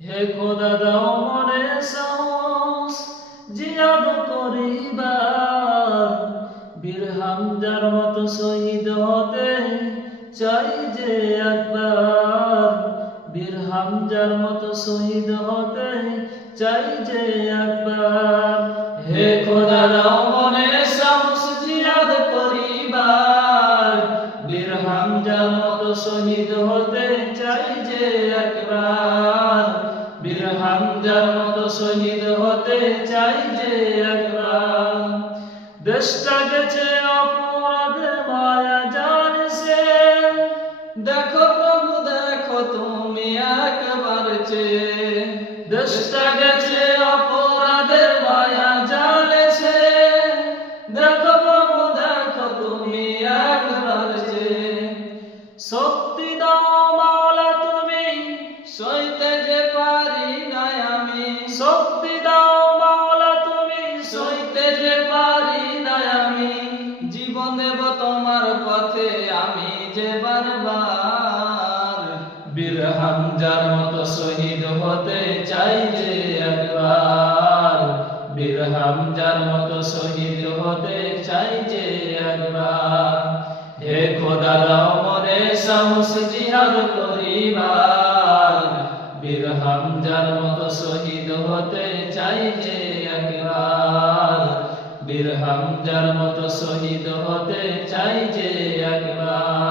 হে খোদা দাও মনে সাহস জিয়াদ করিবার, বীর হামজার মতো শহীদ হতে চাই যে একবার, বীর হামজার মতো শহীদ হতে চাই যে একবার। হে খোদা দাও মনে সাহস জিয়াদ করিবার, বীর হামজার মতো শহীদ হতে চাই যে একবার, বীর হামজার মতো শহীদ হতে চাই যে একবার। দেশটা গেছে অপরাধে মায়া জানছে, দেখো প্রভু দেখো তুমি একবার চেয়ে। দেশটা গেছে অপরাধের মায়া জানছে, দেখো প্রভু দেখো তুমি একবার চেয়ে। শক্তি দাও মাওলা তুমি সইতে যে পারি না আমি, শক্তি দাও মাওলা তুমি সইতে যে পারি না আমি। জীবন দেব তোমার পথে আমি যে বারবার, বীর হামজার মতো শহীদ হতে চাই যে একবার, বীর হামজার মতো শহীদ হতে চাই যে একবার। হে খোদা দাও মনে সাহস জিহাদ করিবার, বীর হামজার মতো শহীদ হতে চাই যে একবার, বীর হামজার মতো শহীদ হতে চাই যে একবার।